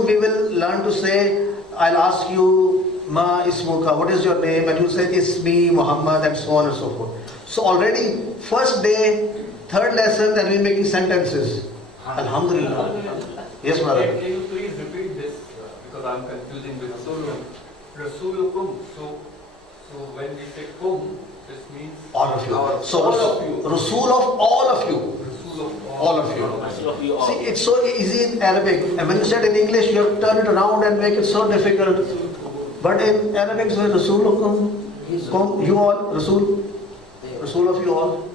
soon we will learn to say, I'll ask you, Ma Ismuka, what is your name? And you say, Ismi, Muhammad, and so on and so forth. So already, first day, third lesson, then we're making sentences. Alhamdulillah. Yes, brother. Can you please repeat this? Because I'm confusing with Rasulukum. So when we say kum, this means All of you. So, all of you. Rasul of all of you. Rasul of All of you. you. See, it's so easy in Arabic. And when you said in English, you have to turn it around and make it so difficult. But in Arabic, it's Rasulukum, you all, Rasul of you all.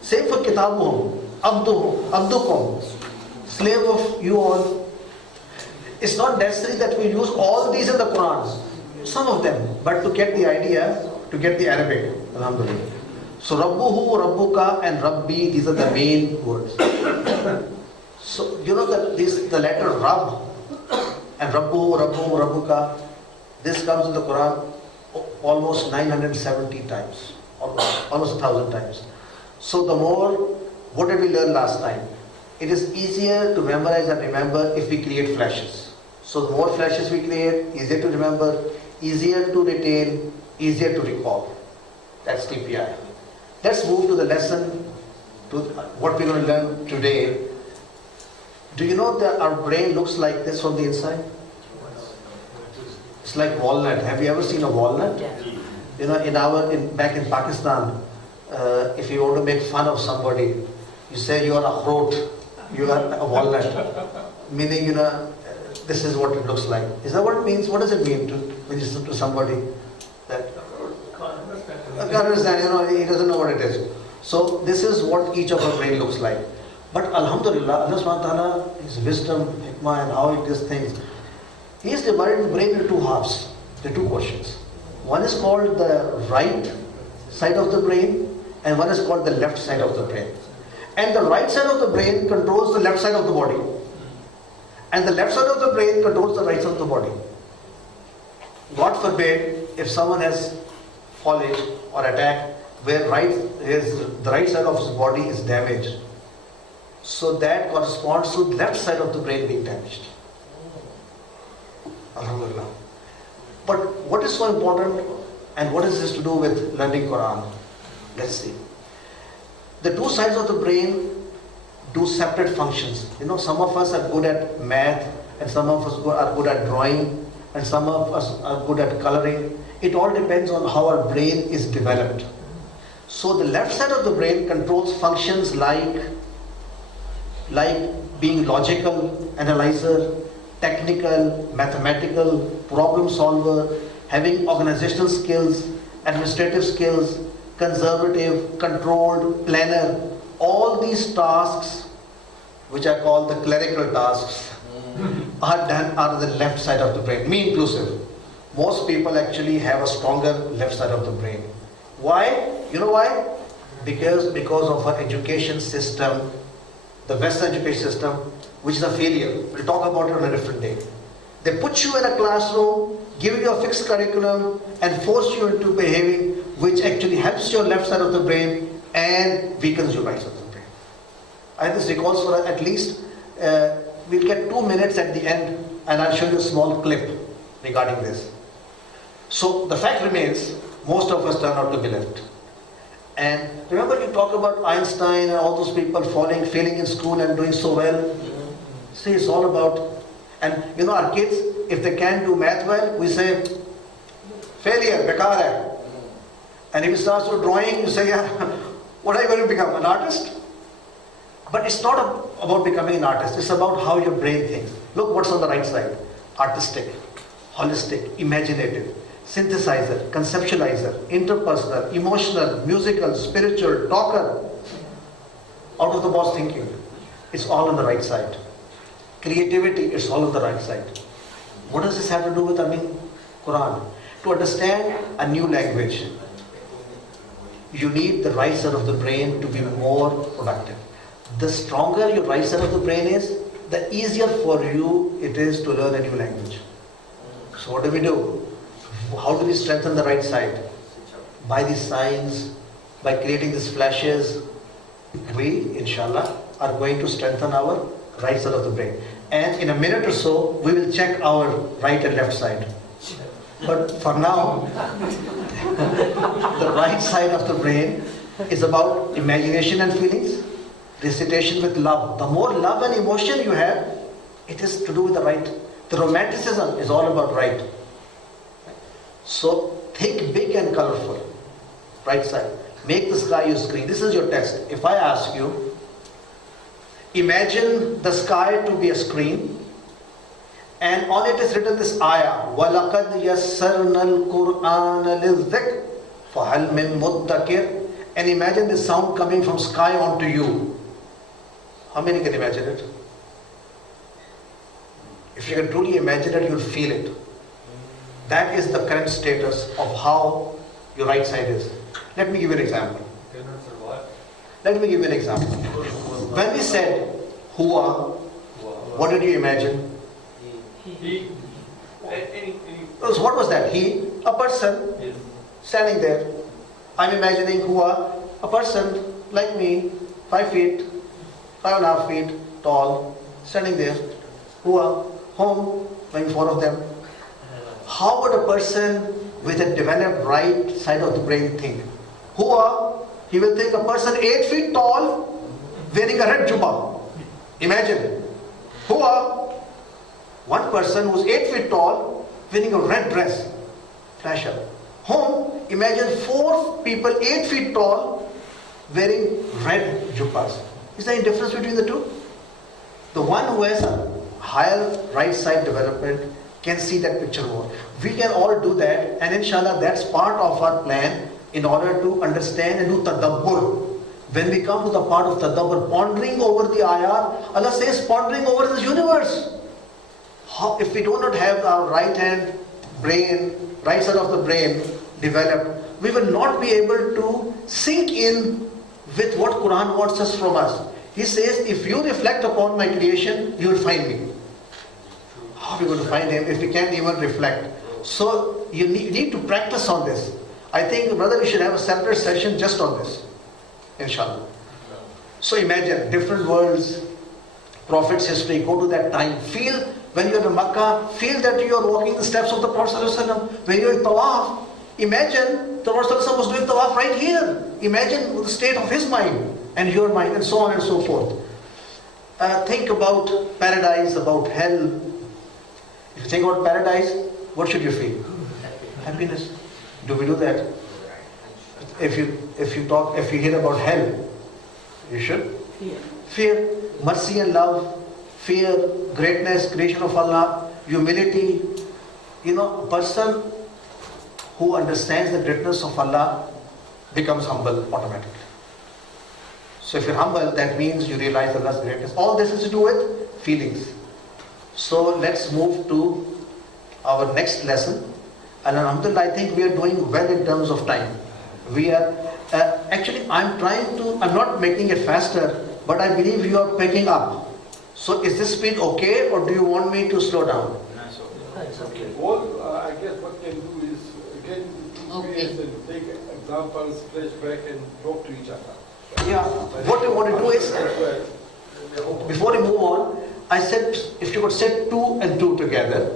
Same for Kitabuhum, Abdukum, slave of you all. It's not necessary that we use all these in the Quran. Some of them, but to get the idea, to get the Arabic. Alhamdulillah. So Rabbuhu, Rabbuka and Rabbi, these are the main words. So you know that the letter Rabb and Rabbu, Rabbuka, this comes in the Quran almost 970 times, almost 1,000 times. So the more, what did we learn last time? It is easier to memorize and remember if we create flashes. So the more flashes we create, easier to remember, easier to retain, easier to recall. That's TPI. Let's move to the lesson, to what we're going to learn today. Do you know that our brain looks like this from the inside? It's like walnut. Have you ever seen a walnut? You know, back in Pakistan, if you want to make fun of somebody, you say you are a akhrot, you are a walnut. Meaning, you know, this is what it looks like. Is that what it means? What does it mean when you say to somebody that? I can't understand, you know, he doesn't know what it is. So this is what each of our brain looks like. But Alhamdulillah, Allah subhanahu wa ta'ala, His wisdom, hikmah and how He does things, He has divided the brain into two halves. There are two questions. One is called the right side of the brain and one is called the left side of the brain. And the right side of the brain controls the left side of the body. And the left side of the brain controls the right side of the body. God forbid, if someone has fallen or attack where the right side of his body is damaged, so that corresponds to the left side of the brain being damaged. Alhamdulillah. But what is so important and what is this to do with learning Quran? Let's see. The two sides of the brain do separate functions. You know, some of us are good at math and some of us are good at drawing and some of us are good at coloring. It all depends on how our brain is developed. So the left side of the brain controls functions like being logical analyzer, technical, mathematical, problem solver, having organizational skills, administrative skills, conservative, controlled, planner. All these tasks, which are called the clerical tasks, are done on the left side of the brain, me inclusive. Most people actually have a stronger left side of the brain. Why? You know why? Because of our education system, the Western education system, which is a failure. We'll talk about it on a different day. They put you in a classroom, give you a fixed curriculum, and force you into behaving, which actually helps your left side of the brain and weakens your right side of the brain. I think this recalls for at least, we'll get 2 minutes at the end, and I'll show you a small clip regarding this. So the fact remains, most of us turn out to be left. And remember you talk about Einstein and all those people failing in school and doing so well? See, it's all about, and you know our kids, if they can't do math well, we say, failure, bekar hai. And if he starts with drawing, you say, yeah, what are you going to become, an artist? But it's not about becoming an artist, it's about how your brain thinks. Look what's on the right side. Artistic, holistic, imaginative, synthesizer, conceptualizer, interpersonal, emotional, musical, spiritual, talker, out of the box thinking. It's all on the right side. Creativity, it's all on the right side. What does this have to do with, Quran? To understand a new language, you need the right side of the brain to be more productive. The stronger your right side of the brain is, the easier for you it is to learn a new language. So what do? How do we strengthen the right side? By these signs, by creating these flashes, we, inshallah, are going to strengthen our right side of the brain. and in a minute or so, we will check our right and left side. But for now, the right side of the brain is about imagination and feelings, recitation with love. The more love and emotion you have, it is to do with the right. The romanticism is all about right. So think big and colorful. Right side. Make the sky your screen. This is your test. If I ask you, imagine the sky to be a screen, and on it is written this ayah, وَلَقَدْ يَسَّرْنَا الْقُرْآنَ لِلذِّكْرِ فَهَلْ مِن مُدَّكِرٍ. And imagine the sound coming from sky onto you. How many can imagine it? If you can truly imagine it, you'll feel it. That is the current status of how your right side is. Let me give you an example. Cannot survive. Let me give you an example. When we said Hua, what did you imagine? He, any, So what was that? He, a person yes. standing there. I'm imagining Hua, a person like me, 5 feet, 5.5 feet tall, standing there. Hua, home, maybe 4 of them. How would a person with a developed right side of the brain think? Hua, he will think a person 8 feet tall, wearing a red jubba. Imagine. Hua, one person who's 8 feet tall, wearing a red dress. Flash up. Home, imagine 4 people 8 feet tall, wearing red jubbas. Is there any difference between the two? The one who has a higher right side development can see that picture more. We can all do that, and inshallah that's part of our plan in order to understand and do tadabbur. When we come to the part of tadabbur, pondering over the ayat, Allah says pondering over this universe. How, if we do not have our right hand brain, right side of the brain developed, we will not be able to sink in with what Quran wants us from us. He says, if you reflect upon my creation, you will find me. How are we going to find him if we can't even reflect? So you need to practice on this. I think, brother, we should have a separate session just on this, inshallah. So imagine different worlds, Prophet's history, go to that time, feel when you're in Makkah, feel that you are walking the steps of the Prophet ﷺ. When you're in Tawaf, imagine the Prophet ﷺ was doing Tawaf right here. Imagine the state of his mind and your mind, and so on and so forth. Think about paradise, about hell. If you think about paradise, what should you feel? Happiness. Do we do that? If you hear about hell, you should fear. Mercy and love, fear, greatness, creation of Allah, humility. You know, a person who understands the greatness of Allah becomes humble automatically. So if you're humble, that means you realize Allah's greatness. All this is to do with feelings. So let's move to our next lesson. And alhamdulillah, I think we are doing well in terms of time. We are, actually I'm not making it faster, but I believe you are picking up. So is this speed okay, or do you want me to slow down? It's okay. All I guess what can do is again and take examples, flashback, and talk to each other. Yeah. What you want to do is, before we move on, I said if you could set 2 and 2 together,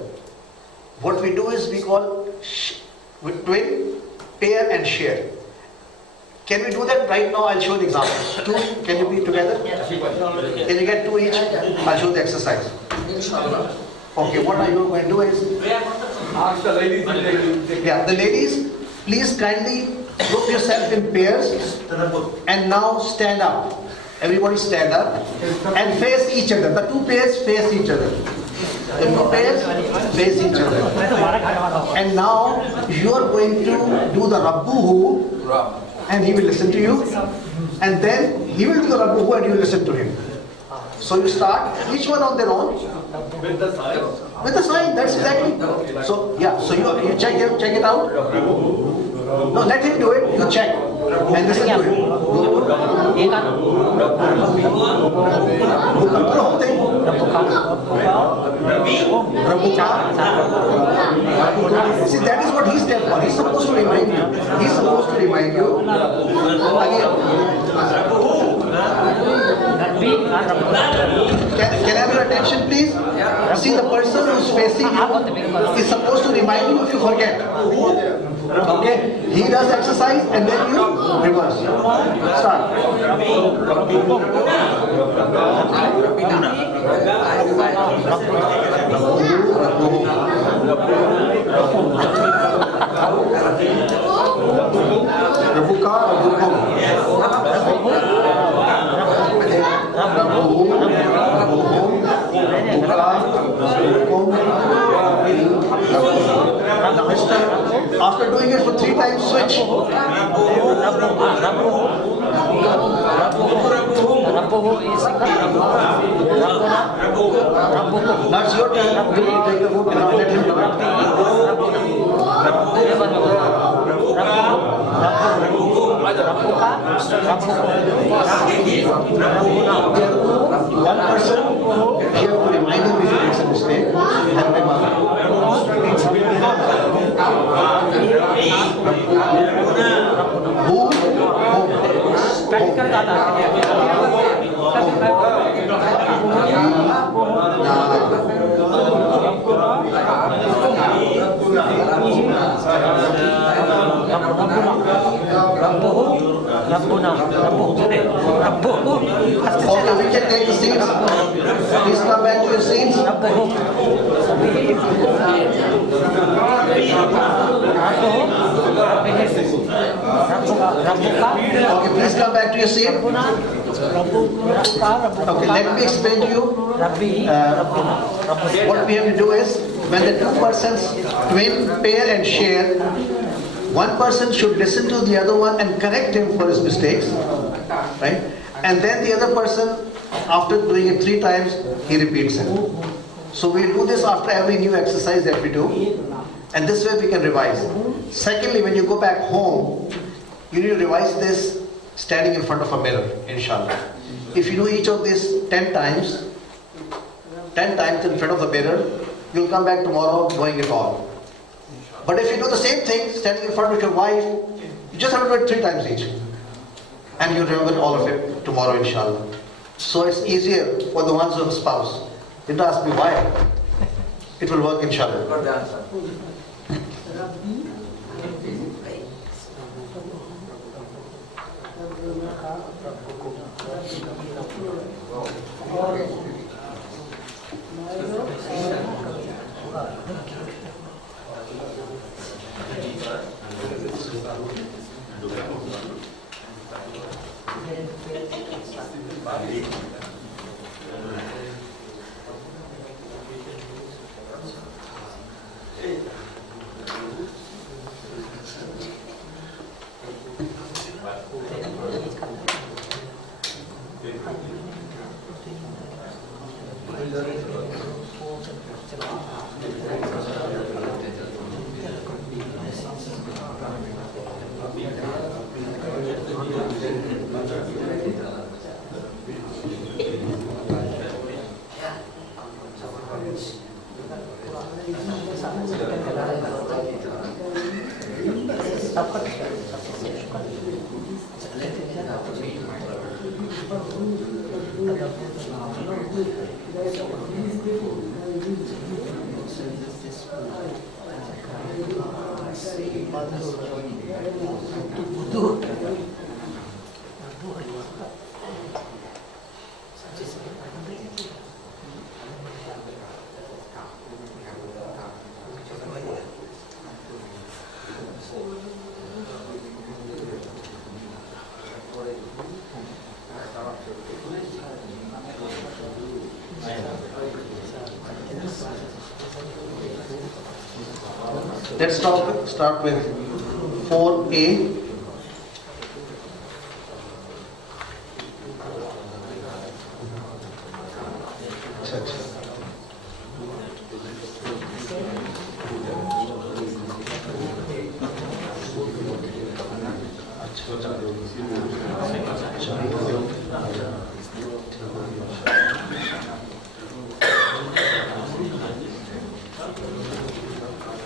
what we do is we call twin, pair, and share. Can we do that right now? I'll show the example. 2, can you be together? Can you get 2 each? I'll show the exercise. Okay, what are you going to do is, Ask the ladies to take yeah, the ladies, please kindly group yourself in pairs and now stand up. Everybody stand up and face each other. The 2 pairs face each other. The 2 pairs face each other. And now you are going to do the Rabbuhu, and he will listen to you. And then he will do the Rabbuhu and you will listen to him. So you start, each one on their own. With the sign. With the sign, that's exactly. So yeah, so you check it out. No, let him do it. You check and listen to him. The whole thing. See, that is what he's there for. He's supposed to remind you. He's supposed to remind you. Again. Can I have your attention, please? See, the person who's facing you is supposed to remind you if you forget. Okay? He does exercise and then you reverse. Start. Rabuka, Rabukum. Rabuhum, Rabuhum, Rabuka, Rabukum. Now, after doing it for 3 times, switch. Now it's your turn. You take the vote and now let him do it. One person, you have to remind him if he makes a mistake. Help him out. Who? Okay, we can take the seats. Please come back to your seats. Okay, please come back to your seat. Okay, let me explain to you. What we have to do is, when the 2 persons twin, pair and share, one person should listen to the other one and correct him for his mistakes, right? And then the other person, after doing it 3 times, he repeats it. So we do this after every new exercise that we do, and this way we can revise. Secondly, when you go back home, you need to revise this standing in front of a mirror, inshallah. If you do each of these 10 times in front of the mirror, you'll come back tomorrow knowing it all. But if you do the same thing standing in front of your wife, you just have to do it 3 times each. And you'll remember all of it tomorrow, inshallah. So it's easier for the ones who have a spouse. You don't ask me why. It will work, inshallah. Let's start with 4A.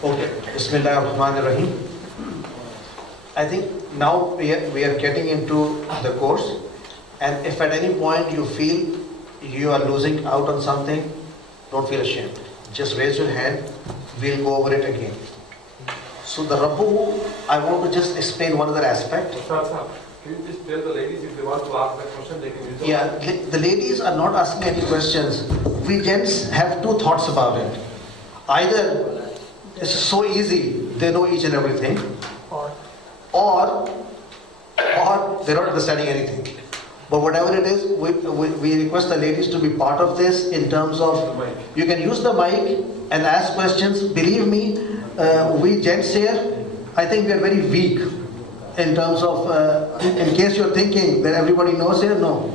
Okay, Bismillahirrahmanirrahim. I think now we are getting into the course. And if at any point you feel you are losing out on something, don't feel ashamed. Just raise your hand, we'll go over it again. So the Rabbu, I want to just explain one other aspect. Sir, can you please tell the ladies if they want to ask that question, they can use it. Yeah, the ladies are not asking any questions. We gents have two thoughts about it. Either it's so easy, they know each and everything, or they're not understanding anything. But whatever it is, we request the ladies to be part of this in terms of, you can use the mic and ask questions. Believe me, we gents here, I think we are very weak in terms of, in case you're thinking that everybody knows here, no.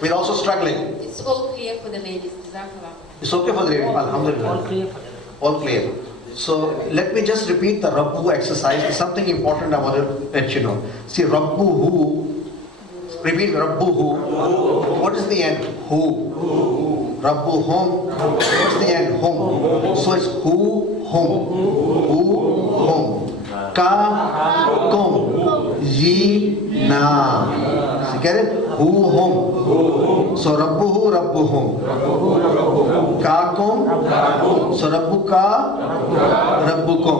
We're also struggling. It's all clear for the ladies. Jazakallah. It's okay for the ladies, alhamdulillah. All clear for them. All clear. So let me just repeat the Rabbu exercise. It's something important I want to let you know. See, Rabbuhu. Repeat Rabbuhu. What is the end? Who. Rabbuhum. What's the end? Hum. So it's who, hum. Who, hum. Ka, kum. Ye, na. You get it? Who, hum. So Rabbuhu, Rabbuhum. Ka, kum. So Rabbuka, Rabbukum.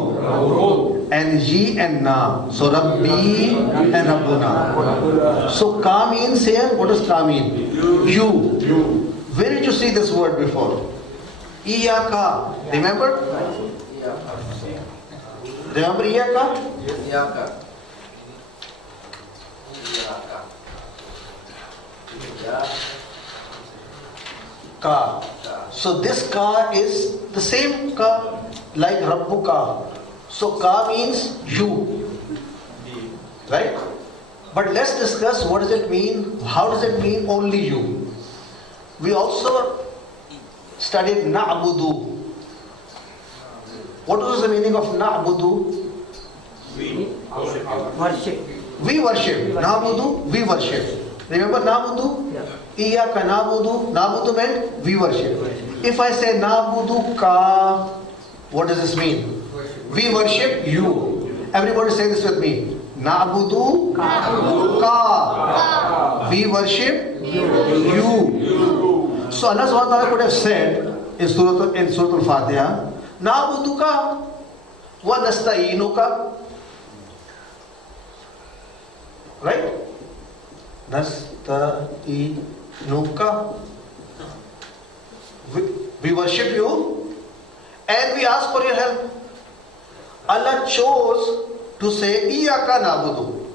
And ye and na. So Rabbi and Rabbuna. So ka means here, what does ka mean? You. Where did you see this word before? Iyaka. Remember? Remember Iyaka? Ka. So this ka is the same ka like Rabbuka. So ka means you. Right? But let's discuss what does it mean, how does it mean only you. We also studied na'budu. What was the meaning of na'budu? Worship. We worship. Na'budu, we worship. Remember na'budu? Yeah. Iyaka na'budu. Na'budu meant we worship. If I say na'budu ka, what does this mean? We worship you. Everybody say this with me. Na'budu ka. We worship you. So Allah subhanahu wa ta'ala could have said in Surah Al-Fatiha, Na'budu ka wa nasta'inuka. Right? Nasta'inuka. We worship you and we ask for your help. Allah chose to say Iyaka na'budu.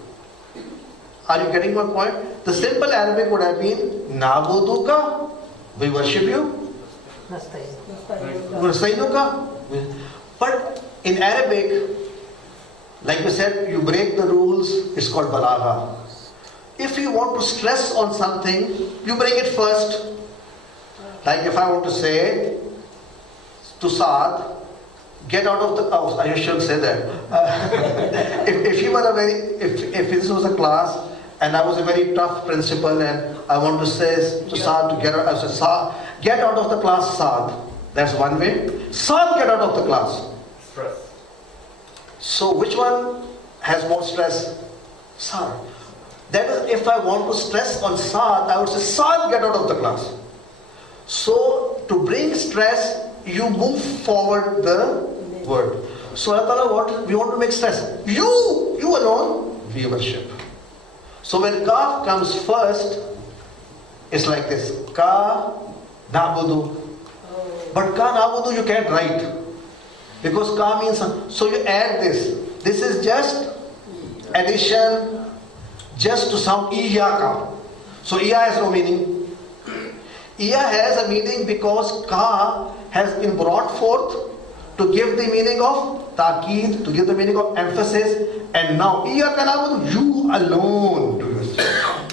Are you getting my point? The simple Arabic would have been Na'buduka. We worship you. Nastainuka. But in Arabic, like we said, you break the rules, it's called balagha. If you want to stress on something, you bring it first. Like if I want to say to Saad, get out of the house. I shouldn't say that. If you were if this was a class and I was a very tough principal and I want to say to Saad to get out, I said, Saad, get out of the class, Saad. That's one way. Saad, get out of the class. Stress. So which one has more stress? Saad. That is, if I want to stress on Saad, I would say, Saad, get out of the class. So to bring stress, you move forward the word. So Allah, we want to make stress. You alone, we worship. So when Kaf comes first, it's like this. Ka na'budu. But Ka na'budu you can't write. Because Ka means, so you add this. This is just addition, just to sound Iyaka. So Iya has no meaning. Iya has a meaning because Ka has been brought forth to give the meaning of Ta'keed, to give the meaning of emphasis. And now, Iyaka na'budu, you alone do yourself.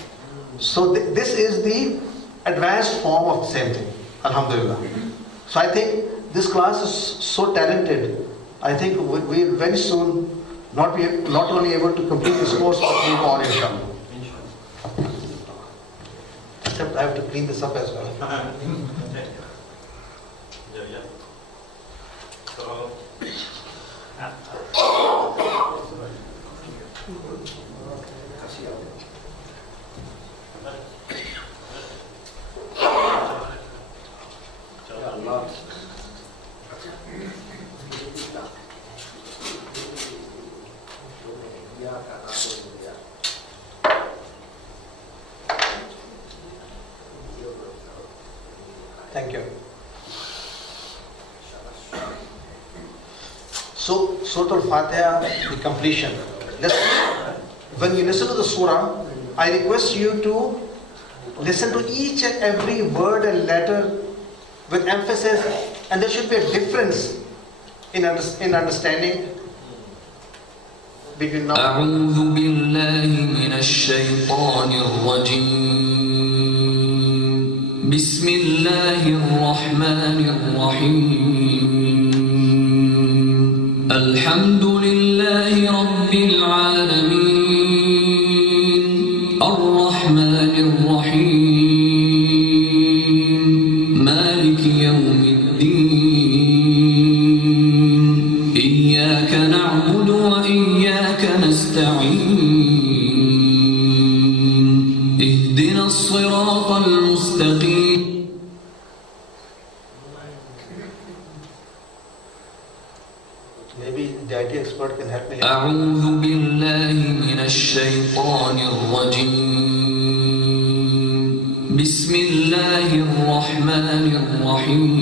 So this is the advanced form of the same thing. Alhamdulillah. So I think this class is so talented. I think we very soon not only able to complete this course, but move on inshallah. Except I have to clean this up as well. So Thank you. So, Surah Al-Fatiha, the completion. When you listen to the surah, I request you to listen to each and every word and letter with emphasis, and there should be a difference in understanding between now. أعوذ بالله من الشيطان الرجيم بسم الله الرحمن الرحيم الحمد لله رب العالمين الرحمن الرحيم مالك يوم الدين إياك نعبد وإياك نستعين اهدنا الصراط المستقيم Maybe the IT expert can help me. أعوذ بالله من الشيطان الرجيم بسم الله الرحمن الرحيم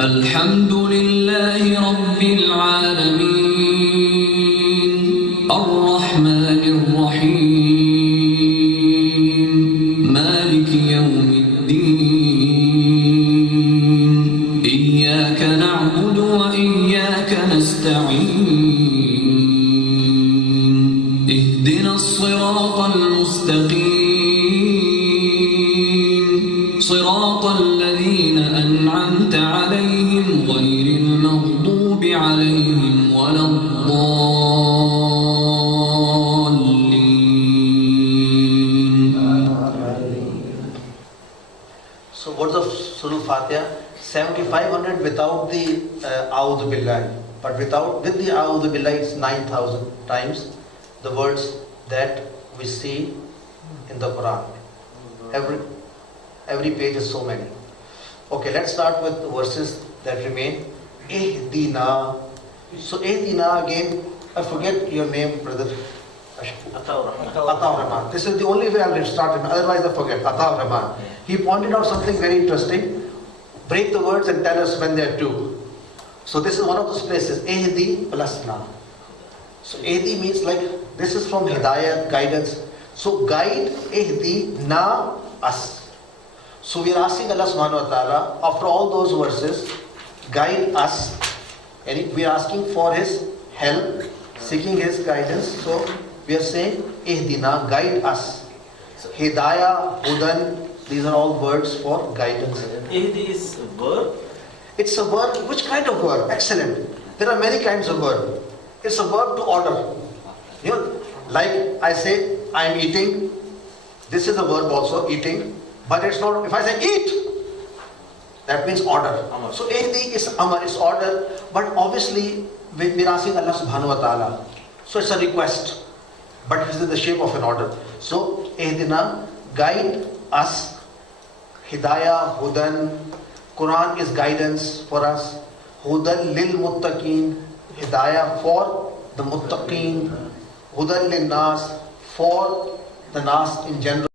الحمد لله رب العالمين الرحمن الرحيم مالك يوم الدين إياك نعبد وإياك نستعين اهدنا الصراط المستقيم صراط الذين أنعمت عليهم غير المغضوب عليهم ولا الضالين. So words of Surah Al-Fatiha, 7,500 without the A'udhu Billahi. But with the A'udhu Billahi, it's 9,000 times the words that we see in the Quran. Every page is so many. Okay, let's start with the verses that remain. Ihdina. So Ihdina again, I forget your name, brother. Ataur Rahman. This is the only way I'll start him, otherwise I forget. Ataur Rahman. He pointed out something very interesting. Break the words and tell us when they are two. So this is one of those places. Ehdi plus na. So Ehdi means like, this is from Hidayat, guidance. So guide, Ehdi, na, us. So we are asking Allah subhanahu wa ta'ala, after all those verses, guide us. And we are asking for His help, seeking His guidance. So we are saying, Ehdina, guide us. Hidayah, Hudan, these are all words for guidance. Ehdi is a verb. It's a verb. Which kind of verb? Excellent. There are many kinds of verb. It's a verb to order. You know, like I say, I am eating. This is a verb also, eating. But it's not, if I say eat, that means order. So Ehdi is Amar, is order. But obviously, we're asking Allah subhanahu wa ta'ala. So it's a request. But it's in the shape of an order. So Ehdina, guide us. Hidayah, Hudan. Quran is guidance for us. Hudan lil muttaqeen. Hidayah for the muttaqeen. Hudan lil nas, for the nas in general.